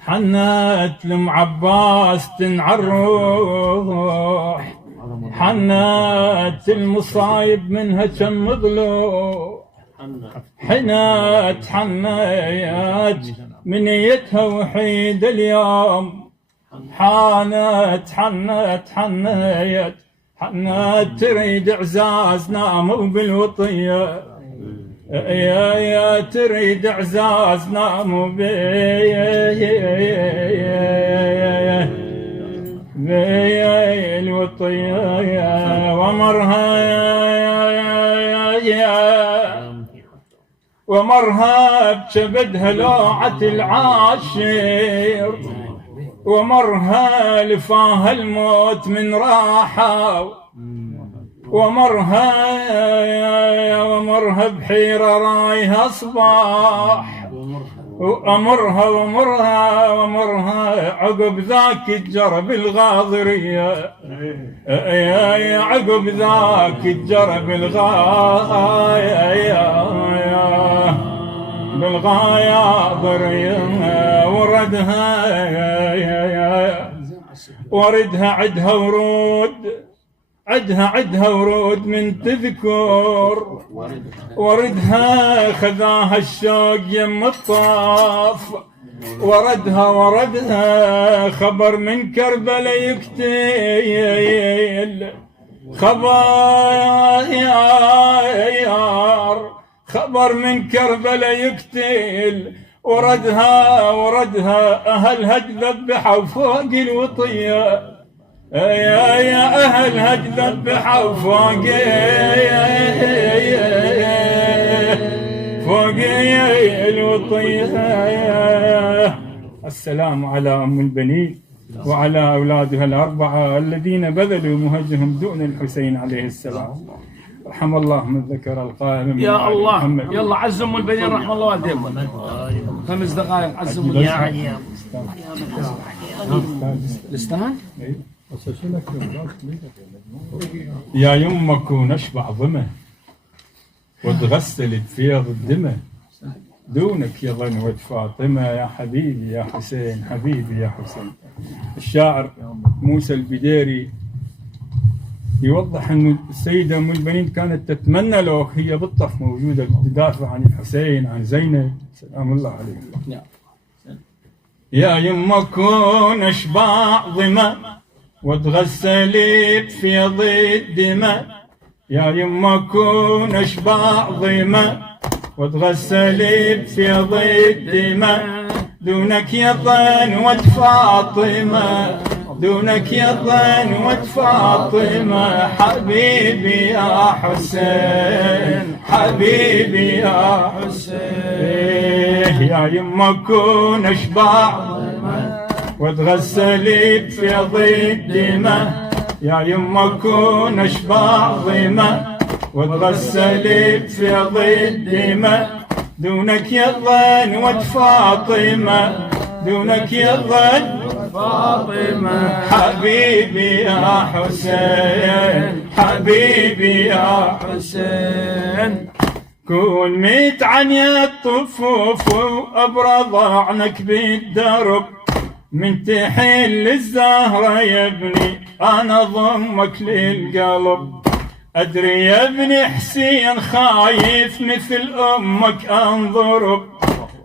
حنت لم عباس تنعروح، حنت المصايب منها كم ضلوع، حنت منيتها وحيد اليوم، حنت تريد اعزاز ناموا بالوطيه، يا تريد اعزاز ناموا بالوطيه، ومرها بكبدها لوعة العاشر، ومرها لفاها الموت من راحة، ومرها بحيرة رايها صباح، ومرها عقب ذاك الجرب الغاضرية، يا عقب ذاك الجرب بالغاضرية، وردها عدها ورود من تذكر، وردها خذاها الشوق يم الطاف، وردها خبر من كربلاء يقتيل، خبر من كربلاء يقتيل، وردها أهلها تذبحوا فوق الوطية، يا أهلها تذبحوا فوق الوطية. السلام على أم البنين وعلى أولادها الأربعة الذين بذلوا مهجهم دون الحسين عليه السلام، رحم الله من ذكر القائم. يا الله محمد. يلا عزم البنين رحم الله والديهم. 5 دقائق عزم البنين. الاستهان يا يمك ونشبع ضمه، وتغسلت فيض الدمه، دونك يا ظنوة فاطمة، يا حبيبي يا حسين، حبيبي يا حسين. الشاعر موسى البديري يوضح أن السيدة أم البنين كانت تتمنى لو هي بالطف موجودة تدافع عن الحسين، عن زينب سلام الله عليه. يا يمك ونشبع ضمه، وتغسلت في الدماء، يا يمك ونشبع ضمه، وتغسلت في الدماء، دونك يا ظنوة فاطمة، دونك يا ظنوة فاطمة، حبيبي يا حسين، حبيبي يا حسين. يا يمك ونشبع وتغسلت في الدماء، يا يمك ونشبع ضمه، وتغسلت في الدماء، دونك يا ظنوة فاطمة، دونك يا ظنوة فاطمة، حبيبي يا حسين، حبيبي يا حسين. كون ميت عن الطفوف وأبرض عنك بالدرب، من تحل الزهرة يا ابني أنا ضمك للقلب، أدري يا ابني حسين خايف مثل أمك أنضرب،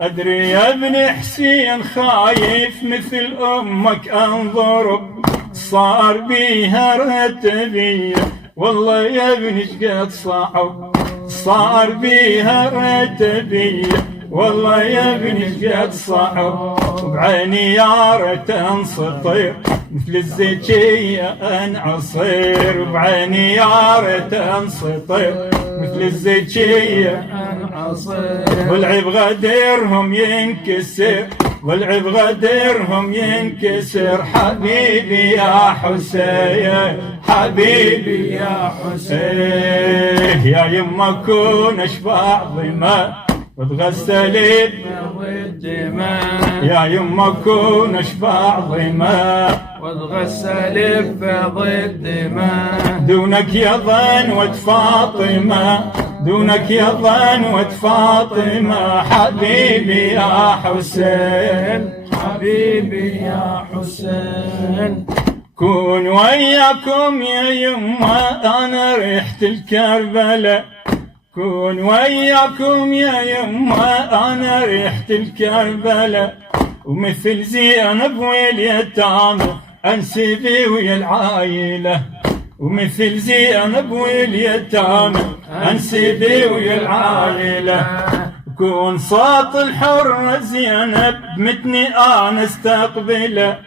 أدري يا ابني حسين خايف مثل أمك أنضرب، صار بيها رتبية والله يا ابني شقد صعب، صار بيها رتبية والله يا ابني شقد صعب، وبعيني يارة تنسطر مثل الزكية انعصير، وبعيني يارة تنسطر مثل الزكية انعصير، والعب غديرهم ينكسر، والعب غديرهم ينكسر، حبيبي يا حسين، حبيبي يا حسين. يا يمك ونشبع ضمه، وتغسلت بالدماء، يا يمك ونشبع ضمه، وتغسلت بالدماء، دونك يا ظنوة فاطمة، دونك يا ظنوة فاطمة حبيبي يا حسين حبيبي يا حسين كون وياكم يا يمه أنا ريحة الكربلاء كون وياكم يا يمه أنا ريحة الكربلاء ومثل زينب واليتامى أنسبي ويا العايلة ومثل زينب واليتامى أنسبي ويا العايلة كون صوت الحرة زينب متني أنا استقبله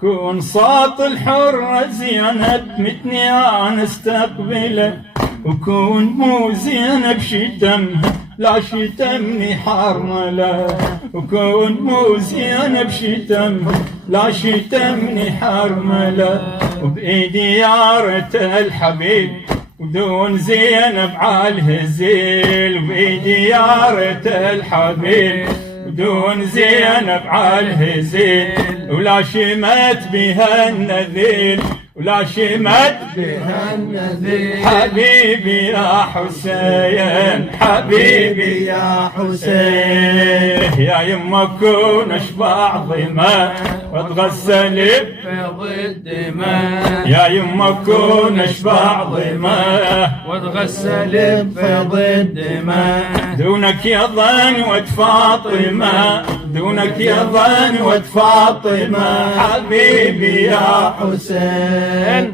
كون صوت الحرة زينب متني أنا استقبله وكون مو زينب شتمها لا شتمني حرمله وكون مو زينب شتمها لا شتمني حرمله وبإيدي يارة الحبيب ودون زينب عالهزيل وبإيدي يارة الحبيب ودون زينب عالهزيل ولا شمت بها النذيل ولا شمت بها النذير حبيبي يا حسين حبيبي يا حسين يا يما كون اشبع ظما واتغسل بفيض الدماء يا يما كون اشبع ظما واتغسل بفيض الدماء دونك يا ظنوة فاطمة دونك يا ظنوة فاطمة حبيبي يا حسين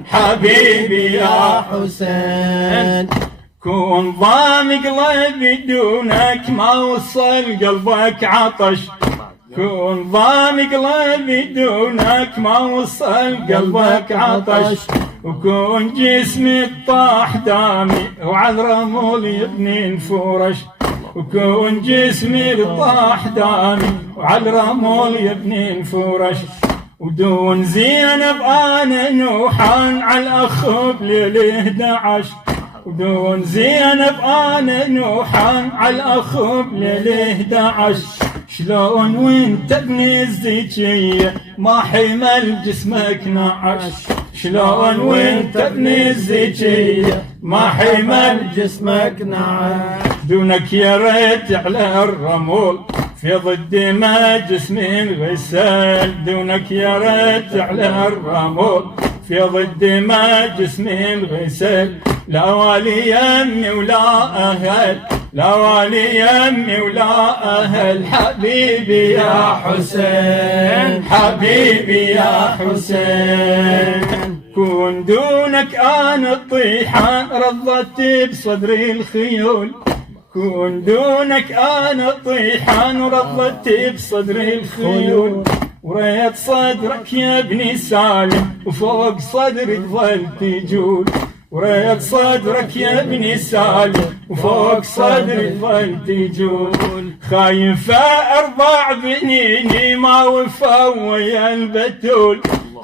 حبيبي يا حسين كون ضام قلبي دونك ما وصل قلبك عطش كون ضام قلبي دونك ما وصل قلبك عطش وكون جسمي طاح دامي وعلى الرمل يبني انفرش وكون جسمي طاح دامي وعلى الرمل يبني انفرش ودون زينب انا نوحان على الاخ بليل 11 ودون زينب انا نوحان على الاخ بليل 11 شلون وانت ابن الزكية ما حمل جسمك نعش شلون وانت ابن الزكية ما حمل جسمك نعم دونك يا ريت على الرمول في ضد ما جسمي الغسال دونك يا ريت على الرمول في ضد ما جسمي الغسال لا والي يمي ولا أهل لا والي يمي ولا أهل حبيبي يا حسين حبيبي يا حسين كون دونك أنا الطيحان رضت بصدري الخيول كون دونك أنا الطيحان رضت بصدري الخيول وريت صدرك يا ابني سالم وفوق صدري تظل تجول وريت صدرك يا ابني سالم وفوق صدري تظل تجول خايف أرضع بنيني ما وفوا ويا البتول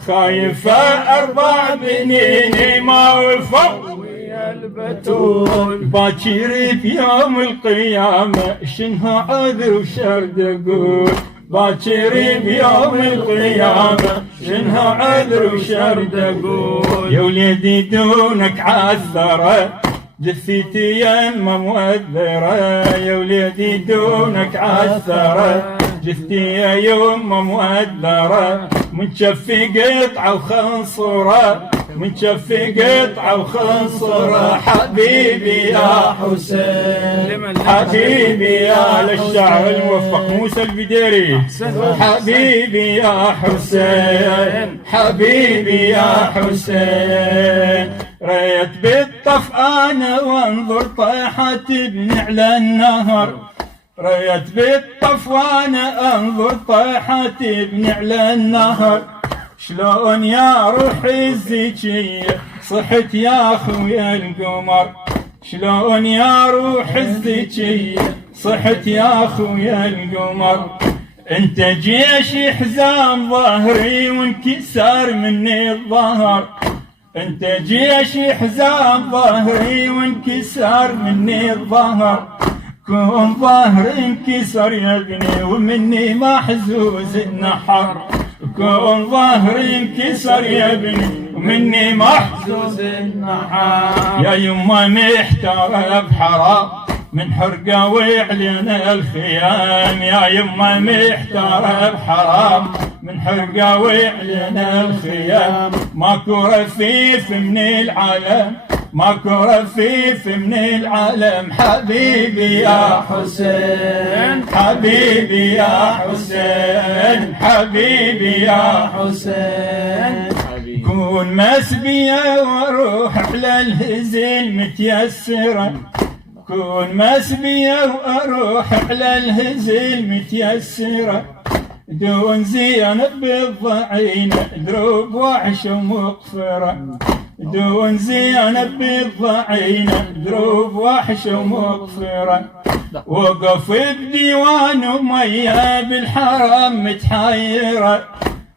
خايف أرضع بنيني ما وفوا ويا البتول باكر بيوم القيامة شنها عذر وشرد أقول باكر بيوم القيامة شنها عذر وشرد أقول يا وليدي دونك عثرة جثتي يما موذرة يا وليدي دونك عثرة جثتي يا يما موذرة من شفي قطعة وخنصرة من شفي قطعة وخنصرة حبيبي يا حسين حبيبي يا للشعر الموفق موسى البديري حبيبي يا حسين حبيبي يا حسين ريت بالطف انا وانظر طيحت ابن على النهر ريت بالطف وانا انظر طيحت ابن على النهر شلون يا روحي الزكية صحت يا خويا القمر شلون يا روحي الزكية صحت يا خويا القمر انت جيش حزام ظهري وانكسار مني الظهر انت جيش حزام ظهري وانكسار مني الظهر كون ظهر انكسر يا ابني ومني محزوز النحر كون ظهر انكسر يا ابني ومني محزوز النحر يا يما محتار بحرام من حرقة وعلينا الخيام يا يما محتارة بحرام من حرقة وعلينا الخيام ماكو رفيف من العالم ماكو رفيف من العالم حبيبي يا حسين حبيبي يا حسين حبيبي يا حسين كون مسبية واروح على الهزيل متيسرة كون مسبية واروح على الهزيل متيسرة دون زينب بالضعينة دروب وحش ومغفرة دون زينب بالضعينة دروب وحش ومغفرة وقف بديوان أمية بالحرم متحيرة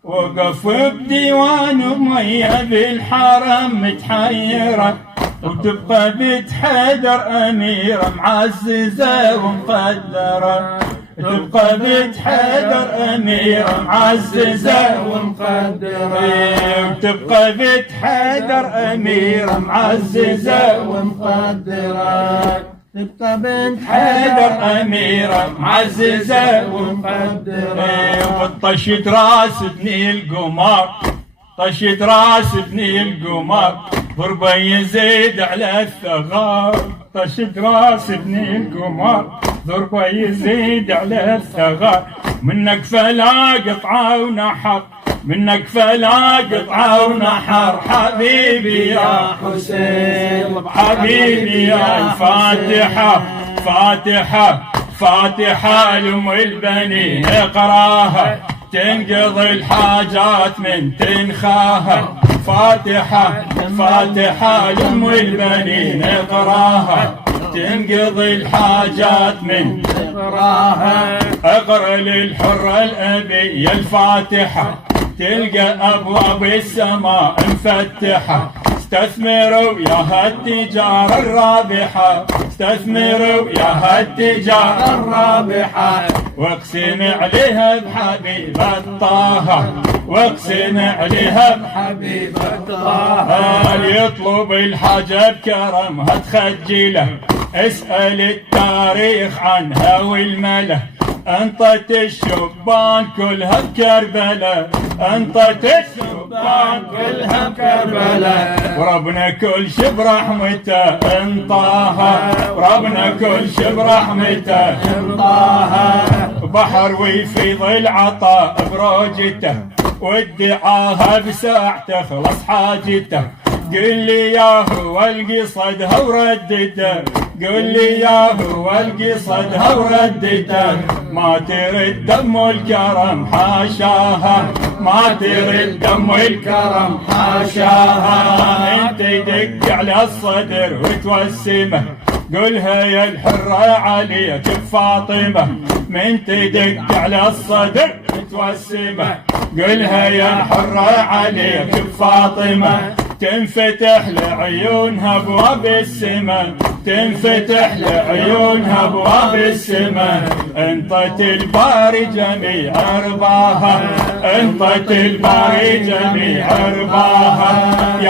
وقف بديوان أمية بالحرم متحيرة وتبقى بنت حيدر أميرة معززة ومقدرة تبقى بنت حيدر أميرة معززة ومقدرة وتبقى بنت حيدر أميرة معززة ومقدرة تبقى بنت حيدر أميرة معززة ومقدرة وطشت راس ابني القمر طشت راس ابني القمر ضربة يزيد على الثغار طشت راس ابني القمر ضربة يزيد على الثغار منك فلا قطعة ونحر منك فلا قطعة ونحر حبيبي يا حسين حبيبي يا الفاتحة فاتحة فاتحة لأم البنين اقراها تنقضي الحاجات من تنخاها فاتحة فاتحة لأم البنين اقراها تنقضي الحاجات من اقراها اقرا للحرة الأبية الفاتحة تلقى أبواب السماء مفتحة استثمروا يا هالتجارة الرابحة استثمروا يا هالتجارة الرابحة واقسم عليها بحبيبة طه واقسم عليها بحبيبة طه يطلب الحاجة بكرمها تخجله اسأل التاريخ عنها والملا انطت الشبان كلها بكربلاء انطت الشبان كلها بكربلاء وربنا كل شي برحمته انطاها وربنا كل شي برحمته انطاها بحر ويفيض العطاء بروجته وادعاها بساعته خلص حاجته قل لي يا هو القصدها وردته قل لي يا هو القصدها وردته ما ترد دم الكرم حاشاها ما ترد دم الكرم حاشاها انت يدق على الصدر وتوسمه قلها يا الحرة عليك بفاطمة من تدق على الصدر وتوسمه قلها يا الحرة عليك بفاطمة تنفتح لعيونها ابواب السماء تنفتح لعيونها ابواب السماء انطت الباري جميع ارضاها انطت الباري جميع ارضاها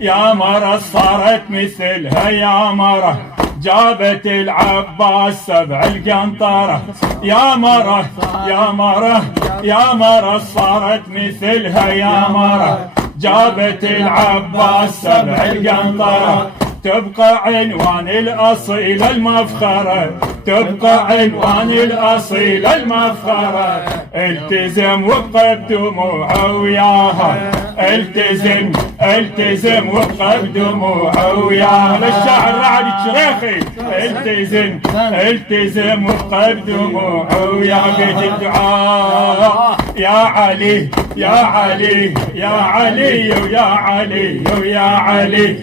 يا مرة صارت مثلها يا مرة جابت العباس سبع القنطرة يا مرة صارت مثلها يا مرة جابت العباس سبع القنطرة تبقى عنوان الأصيلة المفخرة تبقى عنوان الأصيلة المفخرة التزم وابقى بدموعه وياها التزم وابقى بدموعه وياها للشاعر رعد الشريخي التزم وابقى بدموعه وياها بيت الدعاء يا علي يا علي يا علي ويا علي ويا علي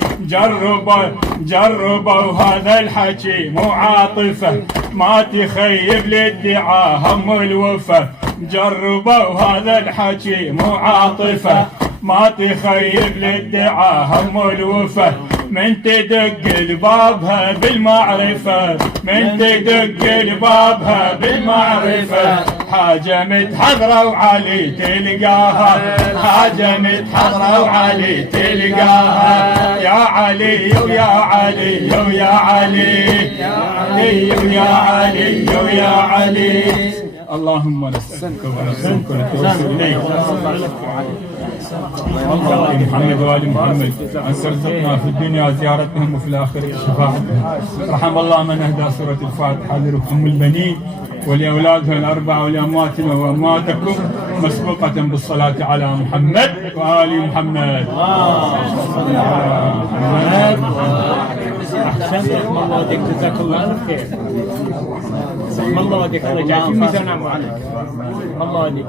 جربوا هذا الحكي مو عاطفة ما تخيب للدعاء هم الوفا جربوا هذا الحكي مو عاطفة ما تخيب للدعاء هم الوفا من تدق لبابها بالمعرفة، من تدق لبابها بالمعرفة، حاجة متحضرة وعلي تلقاها، حاجة متحضرة وعلي تلقاها، يا علي ويا علي ويا علي، يا علي ويا علي ويا علي. اللهم نسألك ونسألك ونتوسل إليك محمد وآل محمد أن ترزقنا في الدنيا زيارتهم وفي الآخرة شفاعتهم. رحم الله من أهدى سورة الفاتحة لأم البنين ولأولادها الأربعة ولأمواتنا وأمواتكم مسبوقة بالصلاة على محمد وآل محمد. أحسنت الله وديك جزاك الله خير. الله وديك رجعت في ميزان أعمالك. الله وديك.